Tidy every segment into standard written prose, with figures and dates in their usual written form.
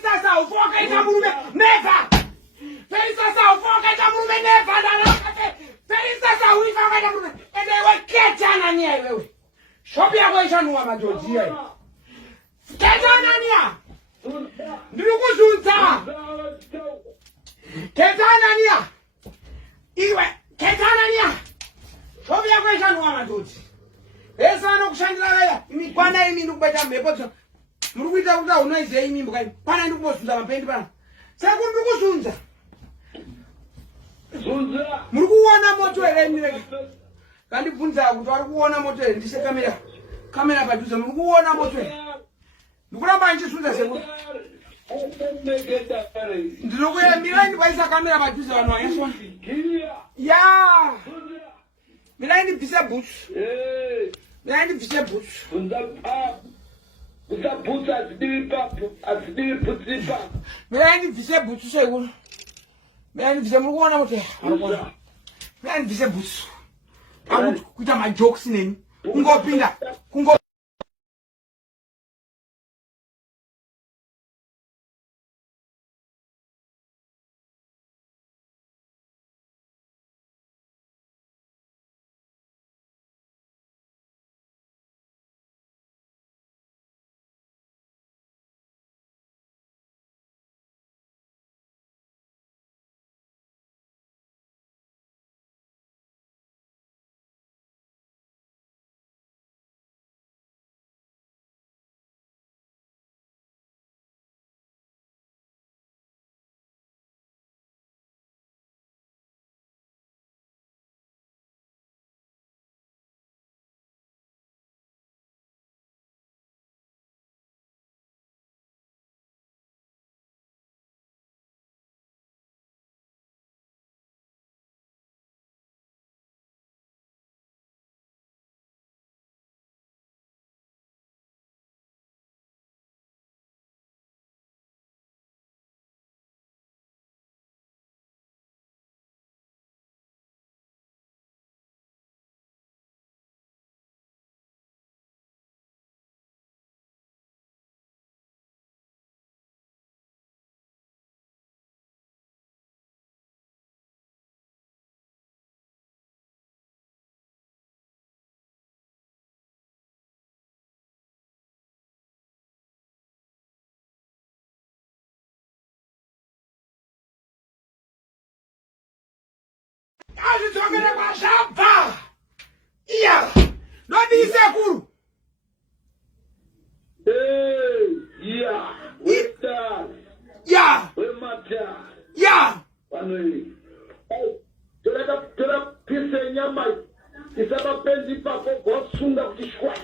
Felisa saufoka itamurume never. Felisa saufoka itamurume never. Felisa saufoka itamurume. And they were ketana niya. Shopi yako ishanuwa majojia. Ketana niya. Ndikuzunza. Ketana niya. Iwe ketana niya. Shopi yako ishanuwa majoji. Esa nokushandira imikwana imi ndikubata mhepo. Murikuita kuti unoiziva imi mbukai pana ndikubozunza mapendi pana. Saka ndikuzunza. Muri kuona moto here mireke. Kandibvunza kuti vari kuona moto here ndise kamera padhuze muri kuona moto here. Ndikuramba ndichizunza sekuti ndinokuyambira ndikwaisa kamera padhuze vanhu vanyaswa. Ya. Mirai ndibvise bhutsu. Mirai ndibvise bhutsu. Mirai ndibvise bhutsu sekuru. Mirai ndibvise muri kuona moto here. Mirai ndibvise bhutsu. Akuti kuita majokes neni. Kungopinda. Azitongere mashamba. Iya. Nodi sekuru. Yeah. Weta. Yeah. Wemata. Yeah. Wanui. Tola pise nyama. Isaba penzi pako gosunga kutishwa.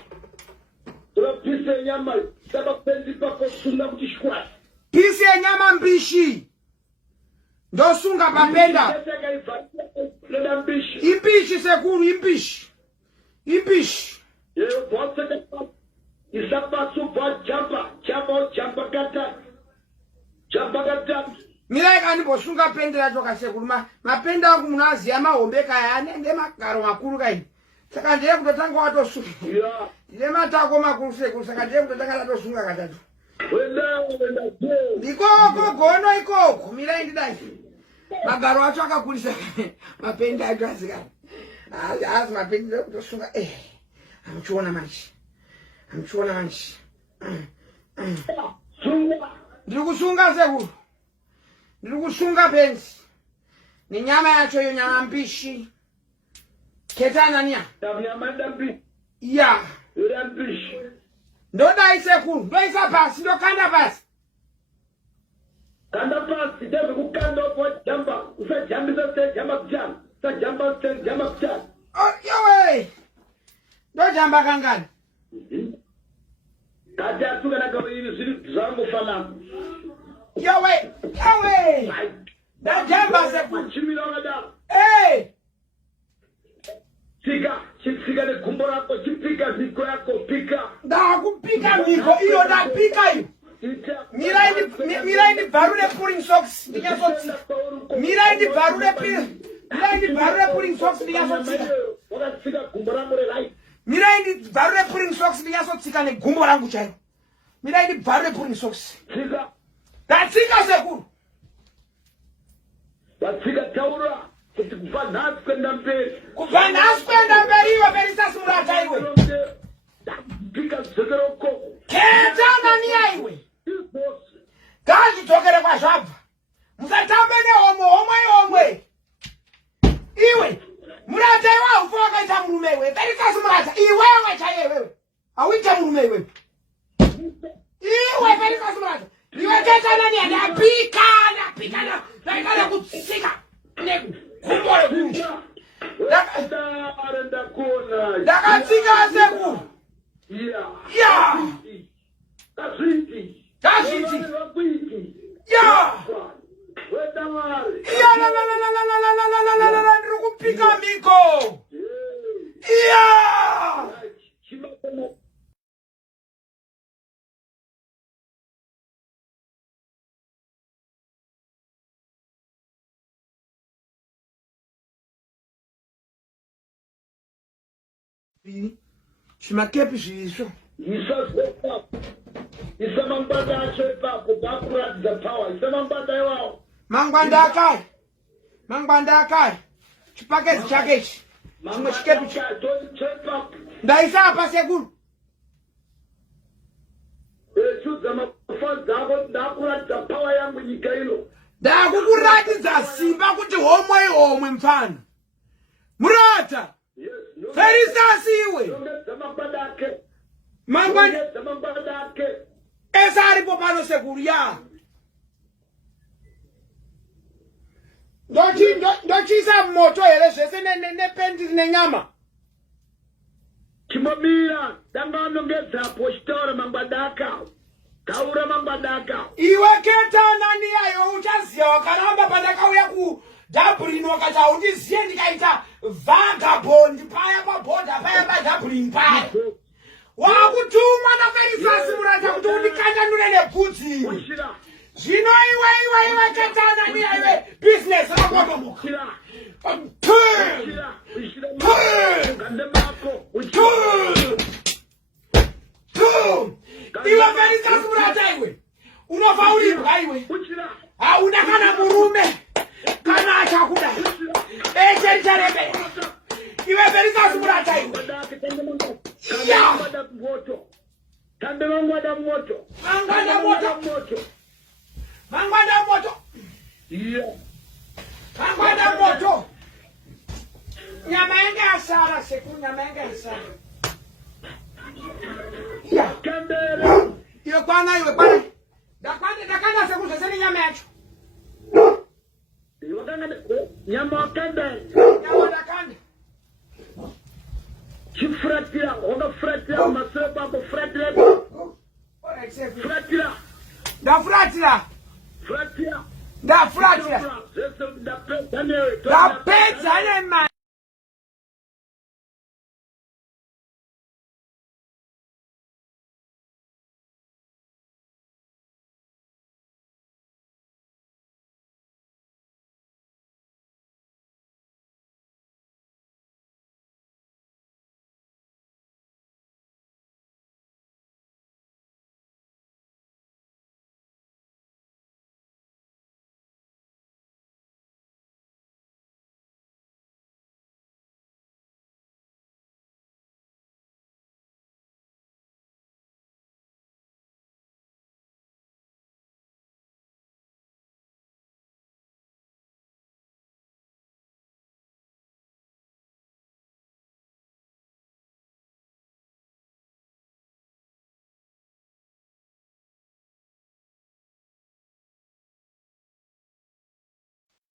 Tola pise nyama. Isaba penzi pako sunga kutishwa. Pise nyama mbishi. Ndosunga papenda. Impishi sekuru, impishi. Impishi. Mirai kani bosunga pendera toka sekuru. Mapenda wangu munaziya mahombeka yanenge magaro makuru kaini. Saka ndiye kutotanga watosunga. Ndiye matako makuru sekuru. Saka ndiye kutotanga watosunga katatu. Ikoko gono ikoko. Mirai ndidai. Magaro acho akakurisa mapenda acho asika. Asi mapenda kutosunga amuchiona manje. Ndiri kusunga sekuru. Ndiri kusunga penzi. Ni nyama yacho yo nyama mbishi. Ketana niya. Nyama mbishi. Ya. Mbishi. Ndodai sekuru. Ndoisa pasi. Ndokanda pasi. Kanda pasi. Devi kukanda kwa jamba. Usa jambisa se jamba kujana. Usa jamba se jamba kujana. Oh, yowe. Ndo jamba kangani. Kati atuka na kawa hili zili zangu fala. Yowe. Ndo jamba sekuru. Chimilonga da. Hey. Sika ne kumbora yako. Chipika ziko yako. Pika. Da kupika miko. Iyo da pika yu. Mirai ni barule pulling socks. Mirai ni barule pulling socks. Mirai ni barule pulling socks. Mirai ni barule pulling socks. Ndatsika sekuru. Watsika taura kuti kubva nhasi kwenda mberi. Kubva nhasi kwenda mberi iwe Felistas Murata iwe. Ndika dzokero koko. Ketana ni iwe. Ngachidzokere kwazvabva. Musatambe nehomwe. Iwe Murata iwe haufa wakaita murume iwe. Felistas Murata iwewe chaiye wewe. Hauita murume iwe. Iwe Felistas Murata. Iwe ketana ni ndapika ndaikana kutsika. Kumbore kunji. Ndakatsika sekuru. Ya. Kazviti. Ya. La ndiri kupika miko. Ya. Chimakepi zvisvo. Isa mangwanda acho ipapo bakuratidza power. Isa mangwanda iwawo. Mangwanda akai. Chipakezi chake ichi. Chimwe chikepi ipapo. Ndaisa apa sekuru. Chudza mafoni dzako ndakuratidza power yangu nyika ino. Ndakukuratidza simba kuti homwe mfana. Murata. Felistas iwe. Mangwanda ake. Esa aripo pano sekuru ya. Ndochisa moto hele zvese nependi nenyama. Chimomira ndanganongedzapo chitaura mangwanda akawo. Taura mangwanda akawo. Iwe ketana ni ayo uchaziya wakaramba pandakauya ku Dublin wakati haundiziye ndikaita vagabond paya pabhodha paya paDublin paya. Wakutumwa naFelistas Murata kuti undikandanure nebvudzi iwe. Zvino iwe ketana ni iwe business rakotomuka. Iwe Felistas Murata iwe. Unofaurirwa iwe. Hauna kana murume. Kana achakuda. Eche charebe. Iwe Felistas Murata iwe. Mangwanda moto. Yeah. Mangwanda moto. Nyama yangu asara sekuru nyama yangu asara. Ya. Iwe kwana. Dakana sekuru sasa nyama yacho. Nyama kanda. Nyama dakanda. Chifratira, oga fratira, masere babo fratira. Fratira. Da fratira. Fratira. Da fratira. Da pezza ne man.